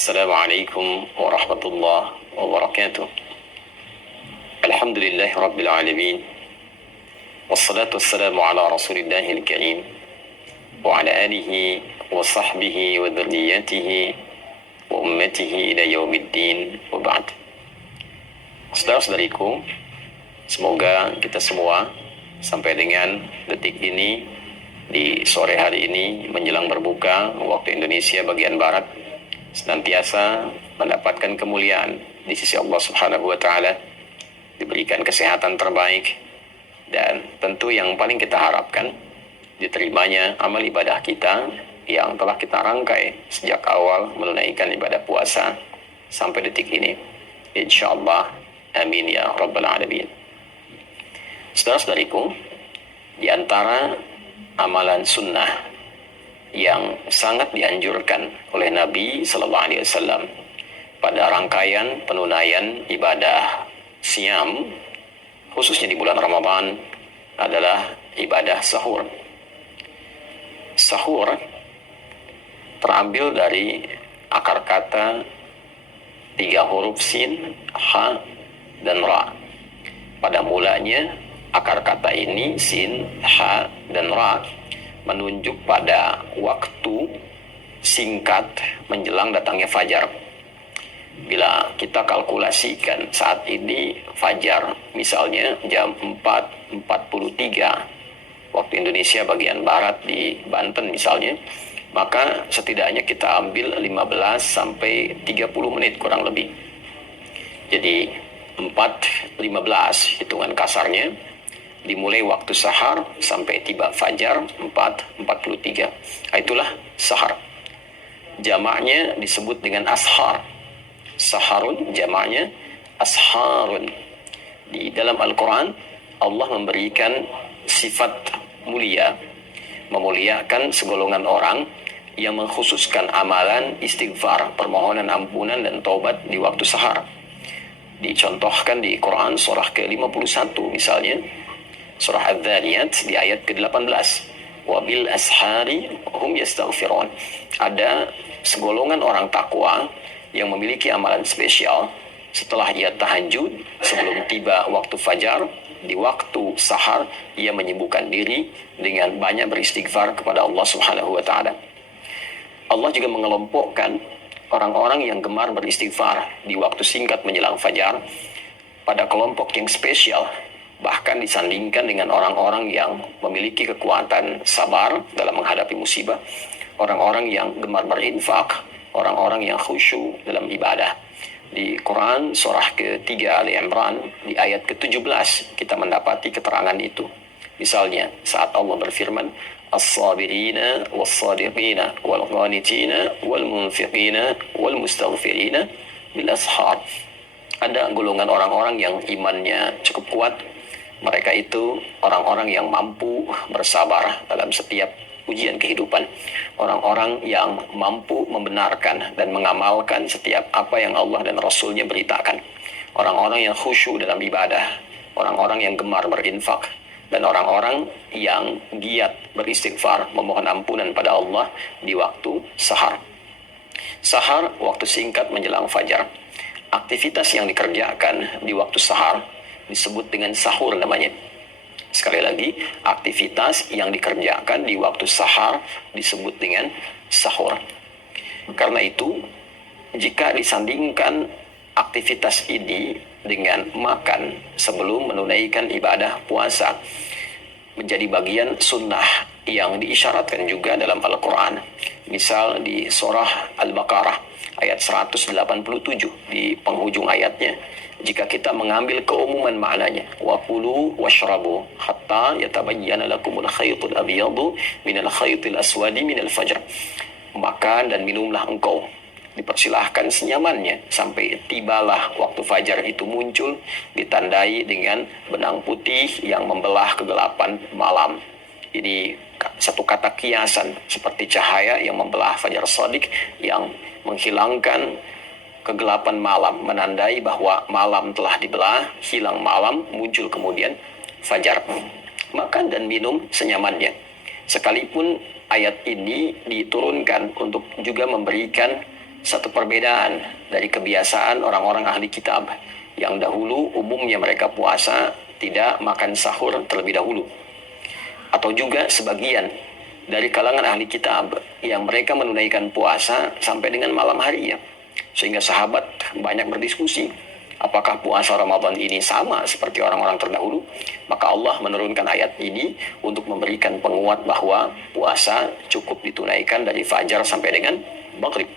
Assalamualaikum warahmatullahi wabarakatuh. Alhamdulillahi rabbil alamin. Wassalatu wassalamu ala rasulillahil karim wa ala alihi wa sahbihi wa dhurriyyatihi wa ummatihi ila yaumiddin wa ba'd. Saudara-saudariku, semoga kita semua sampai dengan detik ini, di sore hari ini menjelang berbuka waktu Indonesia bagian barat, senantiasa mendapatkan kemuliaan di sisi Allah Subhanahu wa taala, diberikan kesehatan terbaik, dan tentu yang paling kita harapkan diterimanya amal ibadah kita yang telah kita rangkai sejak awal menunaikan ibadah puasa sampai detik ini. Insyaallah, amin ya rabbal alamin. Saudara-saudariku, di antara amalan sunnah yang sangat dianjurkan oleh Nabi Sallallahu Alaihi Wasallam pada rangkaian penunaian ibadah siam, khususnya di bulan Ramadan, adalah ibadah sahur. Sahur terambil dari akar kata 3 huruf sin, ha, dan ra. Pada mulanya akar kata ini sin, ha, dan ra menunjuk pada waktu singkat menjelang datangnya fajar. Bila kita kalkulasikan saat ini fajar misalnya jam 4.43 waktu Indonesia bagian barat di Banten misalnya, maka setidaknya kita ambil 15 sampai 30 menit kurang lebih. Jadi 4.15 hitungan kasarnya, dimulai waktu sahar sampai tiba fajar 4.43. Itulah sahar. Jamaknya disebut dengan ashar. Saharun jamaknya asharun. Di dalam Al-Quran Allah memberikan sifat mulia, memuliakan segolongan orang yang mengkhususkan amalan istighfar, permohonan ampunan dan taubat di waktu sahar. Dicontohkan di Quran surah ke-51 misalnya, surah Adz-Dzariyat di ayat ke-18. Wabil ashari hum yastaghfirun. Ada segolongan orang takwa yang memiliki amalan spesial setelah ia tahajud, sebelum tiba waktu fajar, di waktu sahar ia menyibukkan diri dengan banyak beristighfar kepada Allah Subhanahu wa taala. Allah juga mengelompokkan orang-orang yang gemar beristighfar di waktu singkat menjelang fajar pada kelompok yang spesial, bahkan disandingkan dengan orang-orang yang memiliki kekuatan sabar dalam menghadapi musibah, orang-orang yang gemar berinfak, orang-orang yang khusyuk dalam ibadah. Di Quran surah ke-3 Ali Imran di ayat ke-17 kita mendapati keterangan itu. Misalnya saat Allah berfirman, as-sabirina was-sadiqina wal-qanitina wal-munfiqina wal-mustaghfirina bil ashar. Ada golongan orang-orang yang imannya cukup kuat. Mereka itu orang-orang yang mampu bersabar dalam setiap ujian kehidupan. Orang-orang yang mampu membenarkan dan mengamalkan setiap apa yang Allah dan Rasulnya beritakan. Orang-orang yang khusyuk dalam ibadah. Orang-orang yang gemar berinfak. Dan orang-orang yang giat beristighfar, memohon ampunan pada Allah di waktu sahar. Sahar, waktu singkat menjelang fajar. Aktivitas yang dikerjakan di waktu sahar disebut dengan sahur namanya. Sekali lagi, aktivitas yang dikerjakan di waktu sahar disebut dengan sahur. Karena itu, jika disandingkan aktivitas ini dengan makan sebelum menunaikan ibadah puasa, menjadi bagian sunnah yang diisyaratkan juga dalam Al-Quran. Misal di surah Al-Baqarah ayat 187 di penghujung ayatnya, jika kita mengambil keumuman maknanya, wa kulu washrabu hatta yatabayyana lakumul khaytul abyadu minal khaytil aswadi minal fajr. Makan dan minumlah engkau, dipersilahkan senyamannya sampai tibalah waktu fajar itu muncul, ditandai dengan benang putih yang membelah kegelapan malam. Ini satu kata kiasan seperti cahaya yang membelah fajar shadiq yang menghilangkan kegelapan malam, menandai bahwa malam telah dibelah, hilang malam, muncul kemudian fajar. Makan dan minum senyamannya. Sekalipun ayat ini diturunkan untuk juga memberikan satu perbedaan dari kebiasaan orang-orang ahli kitab yang dahulu umumnya mereka puasa tidak makan sahur terlebih dahulu, atau juga sebagian dari kalangan ahli kitab yang mereka menunaikan puasa sampai dengan malam hari ya. Sehingga sahabat banyak berdiskusi, apakah puasa Ramadan ini sama seperti orang-orang terdahulu? Maka Allah menurunkan ayat ini untuk memberikan penguat bahwa puasa cukup ditunaikan dari fajar sampai dengan maghrib.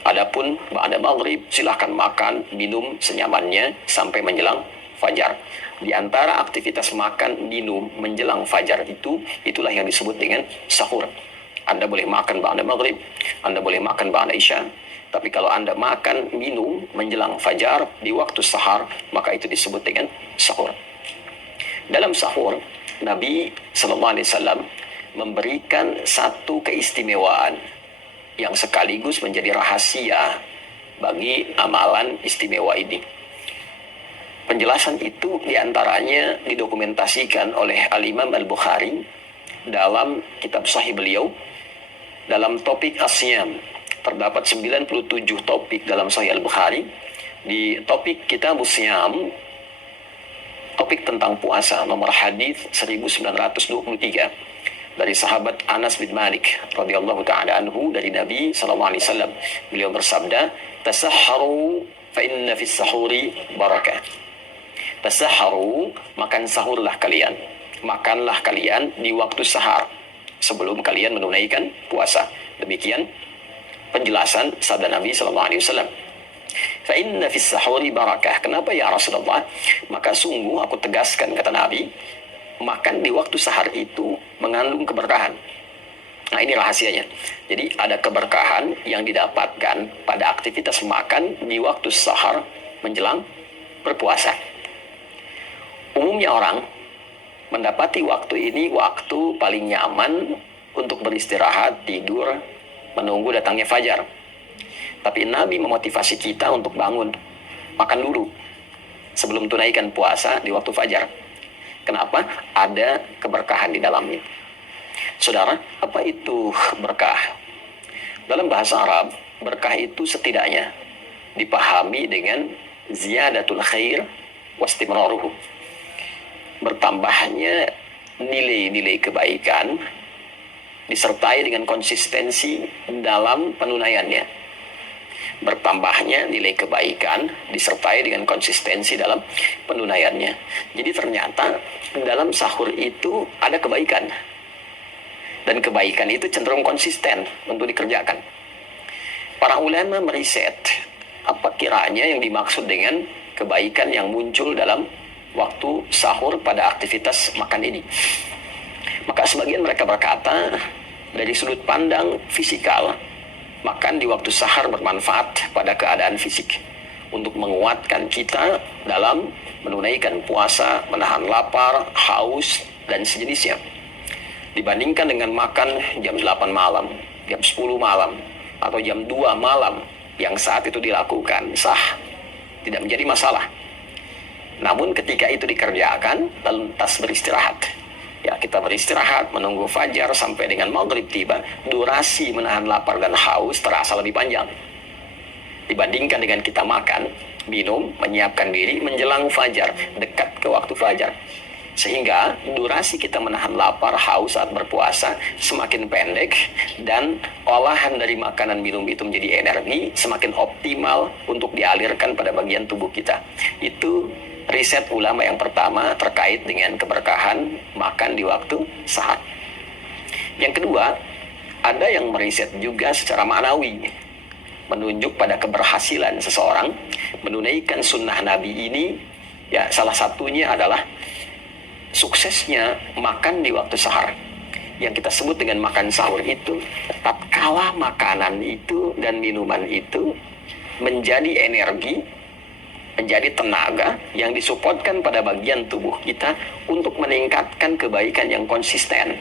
Adapun ba'da maghrib silahkan makan, minum senyamannya sampai menjelang fajar. Di antara aktivitas makan, minum menjelang fajar itulah yang disebut dengan sahur. Anda boleh makan ba'da maghrib, Anda boleh makan ba'da isya. Tapi kalau Anda makan, minum menjelang fajar di waktu sahar, maka itu disebut dengan sahur. Dalam sahur, Nabi SAW memberikan satu keistimewaan yang sekaligus menjadi rahasia bagi amalan istimewa ini. Penjelasan itu diantaranya didokumentasikan oleh Al-Imam Al-Bukhari dalam kitab sahih beliau. Dalam topik asyam, terdapat 97 topik dalam sahih Al-Bukhari. Di topik kitab asyam, topik tentang puasa, nomor hadis 1923 dari sahabat Anas bin Malik radhiyallahu taala anhu dari Nabi sallallahu alaihi wasallam. Beliau bersabda, "Tasahharu fa inna fis sahuri barakah." Tasahharu, makan sahurlah kalian. Makanlah kalian di waktu sahar sebelum kalian menunaikan puasa. Demikian penjelasan sabda Nabi sallallahu alaihi wasallam. Fa inna fis sahuri barakah. Kenapa ya Rasulullah? Maka sungguh aku tegaskan, kata Nabi, makan di waktu sahar itu mengandung keberkahan. Nah, ini rahasianya. Jadi ada keberkahan yang didapatkan pada aktivitas makan di waktu sahar menjelang berpuasa. Umumnya orang mendapati waktu ini waktu paling nyaman untuk beristirahat, tidur, menunggu datangnya fajar. Tapi Nabi memotivasi kita untuk bangun, makan dulu sebelum tunaikan puasa di waktu fajar. Kenapa? Ada keberkahan di dalamnya. Saudara, apa itu berkah? Dalam bahasa Arab, berkah itu setidaknya dipahami dengan ziyadatul khair wastimraruhu. Bertambahnya nilai-nilai kebaikan disertai dengan konsistensi dalam penunaiannya. Bertambahnya nilai kebaikan disertai dengan konsistensi dalam penunaiannya. Jadi ternyata dalam sahur itu ada kebaikan. Dan kebaikan itu cenderung konsisten untuk dikerjakan. Para ulama meriset apa kiranya yang dimaksud dengan kebaikan yang muncul dalam waktu sahur pada aktivitas makan ini. Maka sebagian mereka berkata, dari sudut pandang fisikal, makan di waktu sahar bermanfaat pada keadaan fisik untuk menguatkan kita dalam menunaikan puasa, menahan lapar, haus, dan sejenisnya. Dibandingkan dengan makan jam 8 malam, jam 10 malam, atau jam 2 malam yang saat itu dilakukan, sah, tidak menjadi masalah. Namun ketika itu dikerjakan, lalu lantas beristirahat. Ya, kita beristirahat, menunggu fajar sampai dengan maghrib tiba, durasi menahan lapar dan haus terasa lebih panjang. Dibandingkan dengan kita makan, minum, menyiapkan diri menjelang fajar, dekat ke waktu fajar. Sehingga durasi kita menahan lapar, haus saat berpuasa semakin pendek, dan olahan dari makanan minum itu menjadi energi semakin optimal untuk dialirkan pada bagian tubuh kita. Itu riset ulama yang pertama terkait dengan keberkahan makan di waktu sahar. Yang kedua, ada yang meriset juga secara ma'nawi, menunjuk pada keberhasilan seseorang menunaikan sunnah Nabi ini. Ya, salah satunya adalah suksesnya makan di waktu sahar. Yang kita sebut dengan makan sahur itu, tatkala makanan itu dan minuman itu menjadi energi, menjadi tenaga yang disupport-kan pada bagian tubuh kita untuk meningkatkan kebaikan yang konsisten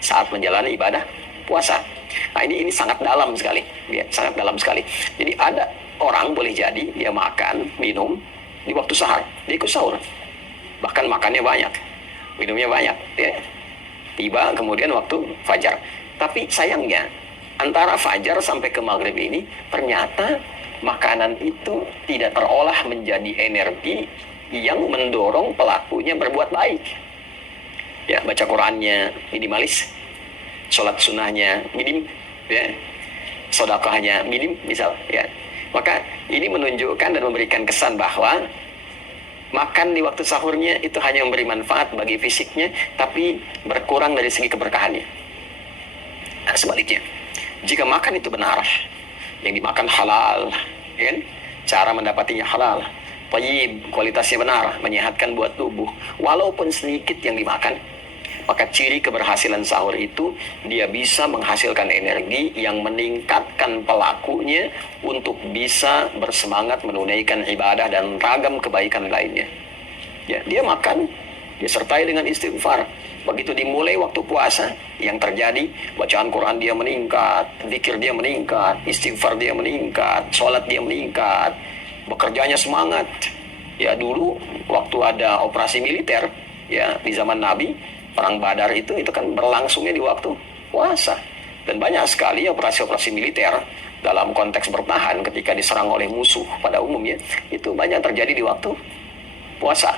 saat menjalani ibadah puasa. Nah, ini sangat dalam sekali, ya, sangat dalam sekali. Jadi ada orang boleh jadi dia makan, minum di waktu sahar, dia ikut sahur, bahkan makannya banyak, minumnya banyak, ya. Tiba kemudian waktu fajar. Tapi sayangnya antara fajar sampai ke maghrib ini ternyata makanan itu tidak terolah menjadi energi yang mendorong pelakunya berbuat baik. Ya, baca Qurannya minimalis, sholat sunnahnya minim, ya, sedekahnya minim, misal, ya. Maka ini menunjukkan dan memberikan kesan bahwa makan di waktu sahurnya itu hanya memberi manfaat bagi fisiknya, tapi berkurang dari segi keberkahannya. Nah, sebaliknya, jika makan itu benar, yang dimakan halal, ya kan? Cara mendapatinya halal, thayyib, kualitasnya benar, menyehatkan buat tubuh, walaupun sedikit yang dimakan, maka ciri keberhasilan sahur itu dia bisa menghasilkan energi yang meningkatkan pelakunya untuk bisa bersemangat menunaikan ibadah dan ragam kebaikan lainnya. Ya, dia makan, disertai dengan istighfar. Begitu dimulai waktu puasa, yang terjadi bacaan Quran dia meningkat, zikir dia meningkat, istighfar dia meningkat, sholat dia meningkat, bekerjanya semangat. Ya, dulu waktu ada operasi militer, ya, di zaman Nabi, perang Badar itu kan berlangsungnya di waktu puasa. Dan banyak sekali operasi-operasi militer dalam konteks bertahan ketika diserang oleh musuh pada umumnya, itu banyak terjadi di waktu puasa.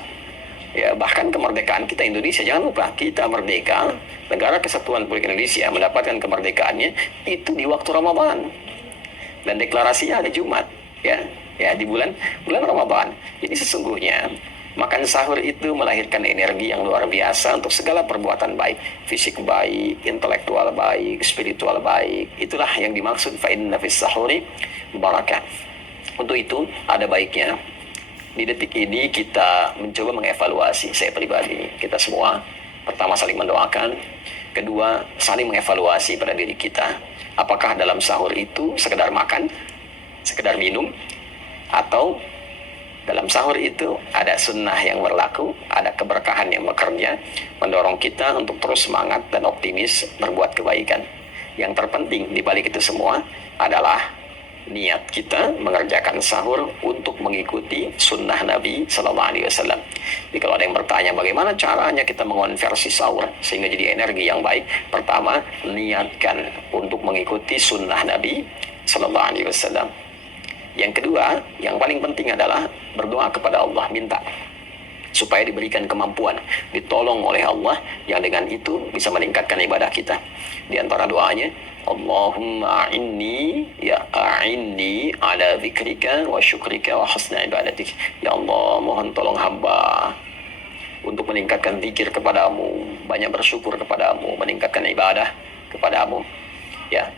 Ya, bahkan kemerdekaan kita Indonesia, jangan lupa kita merdeka, negara kesatuan Republik Indonesia mendapatkan kemerdekaannya itu di waktu Ramadan. Dan deklarasinya hari Jumat, ya di bulan Ramadan. Jadi sesungguhnya makan sahur itu melahirkan energi yang luar biasa untuk segala perbuatan baik, fisik baik, intelektual baik, spiritual baik. Itulah yang dimaksud fa inna fis sahuri barakah. Untuk itu ada baiknya di detik ini kita mencoba mengevaluasi, saya pribadi, kita semua, pertama saling mendoakan, kedua saling mengevaluasi pada diri kita, apakah dalam sahur itu sekedar makan, sekedar minum, atau dalam sahur itu ada sunnah yang berlaku, ada keberkahan yang bekerja, mendorong kita untuk terus semangat dan optimis berbuat kebaikan. Yang terpenting di balik itu semua adalah niat kita mengerjakan sahur untuk mengikuti sunnah Nabi Sallallahu Alaihi Wasallam. Jadi kalau ada yang bertanya bagaimana caranya kita mengonversi sahur sehingga jadi energi yang baik, pertama niatkan untuk mengikuti sunnah Nabi Sallallahu Alaihi Wasallam. Yang kedua, yang paling penting adalah berdoa kepada Allah, minta supaya diberikan kemampuan, ditolong oleh Allah yang dengan itu bisa meningkatkan ibadah kita. Di antara doanya, Allahumma a'inni ala zikrika wa syukrika wa husna ibadatik. Ya Allah, mohon tolong hamba untuk meningkatkan zikir kepadamu, banyak bersyukur kepadamu, meningkatkan ibadah kepadamu. Ya,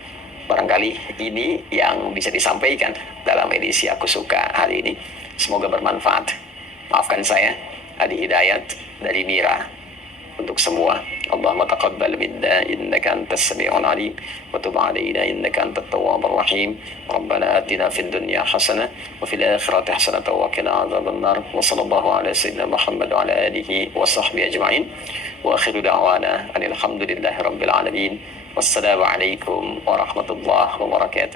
barangkali ini yang bisa disampaikan dalam edisi Aku Suka hari ini. Semoga bermanfaat. Maafkan saya, Adi Hidayat dari Mira untuk semua. Allahumma taqabbal minna innaka antas sami'ul 'alim wa tub 'alaina innaka antat tawwabur rahim. Rabbana atina fid dunya hasanah wa fil akhirati hasanah wa qina adzabannar. Wa sallallahu ala sayyidina Muhammad wa ala alihi wa sahbihi ajma'in. Wa akhiru da'wana alhamdulillahi rabbil alamin. Wassalamu alaikum warahmatullahi wabarakatuh.